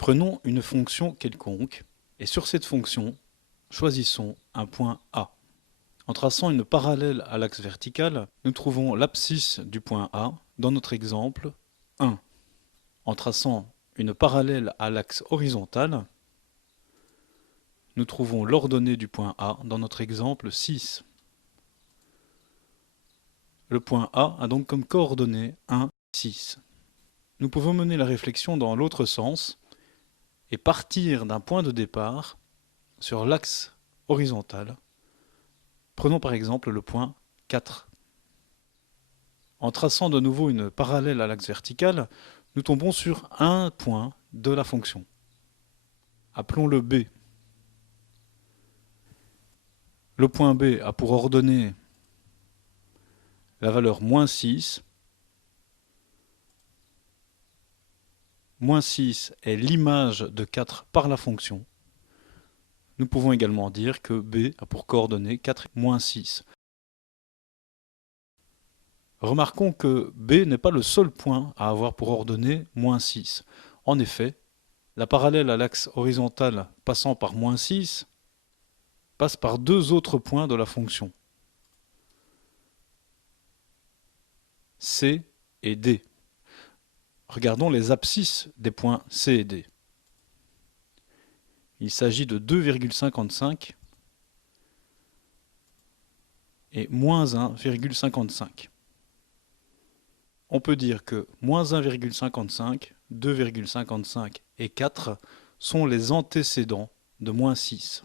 Prenons une fonction quelconque, et sur cette fonction, choisissons un point A. En traçant une parallèle à l'axe vertical, nous trouvons l'abscisse du point A, dans notre exemple 1. En traçant une parallèle à l'axe horizontal, nous trouvons l'ordonnée du point A, dans notre exemple 6. Le point A a donc comme coordonnées 1, 6. Nous pouvons mener la réflexion dans l'autre sens et partir d'un point de départ sur l'axe horizontal. Prenons par exemple le point 4. En traçant de nouveau une parallèle à l'axe vertical, nous tombons sur un point de la fonction. Appelons-le B. Le point B a pour ordonnée la valeur moins 6. Moins 6 est l'image de 4 par la fonction. Nous pouvons également dire que B a pour coordonnée 4 moins 6. Remarquons que B n'est pas le seul point à avoir pour ordonnée moins 6. En effet, la parallèle à l'axe horizontal passant par moins 6 passe par deux autres points de la fonction, C et D. Regardons les abscisses des points C et D. Il s'agit de 2,55 et moins 1,55. On peut dire que moins 1,55, 2,55 et 4 sont les antécédents de moins 6.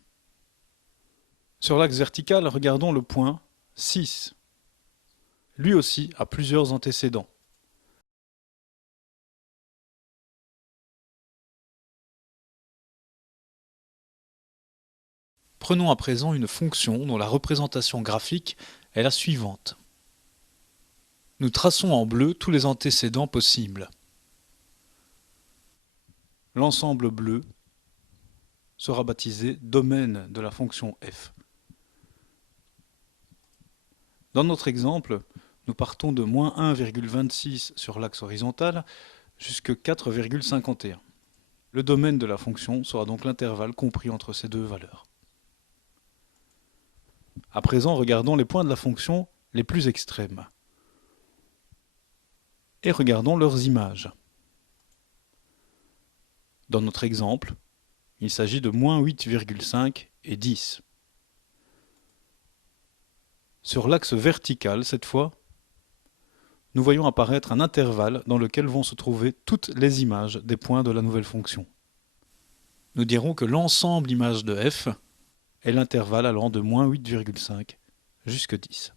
Sur l'axe vertical, regardons le point 6. Lui aussi a plusieurs antécédents. Prenons à présent une fonction dont la représentation graphique est la suivante. Nous traçons en bleu tous les antécédents possibles. L'ensemble bleu sera baptisé domaine de la fonction f. Dans notre exemple, nous partons de moins 1,26 sur l'axe horizontal jusqu'à 4,51. Le domaine de la fonction sera donc l'intervalle compris entre ces deux valeurs. À présent, regardons les points de la fonction les plus extrêmes. Et regardons leurs images. Dans notre exemple, il s'agit de moins 8,5 et 10. Sur l'axe vertical, cette fois, nous voyons apparaître un intervalle dans lequel vont se trouver toutes les images des points de la nouvelle fonction. Nous dirons que l'ensemble image de f est l'intervalle allant de moins 8,5 jusqu'à 10.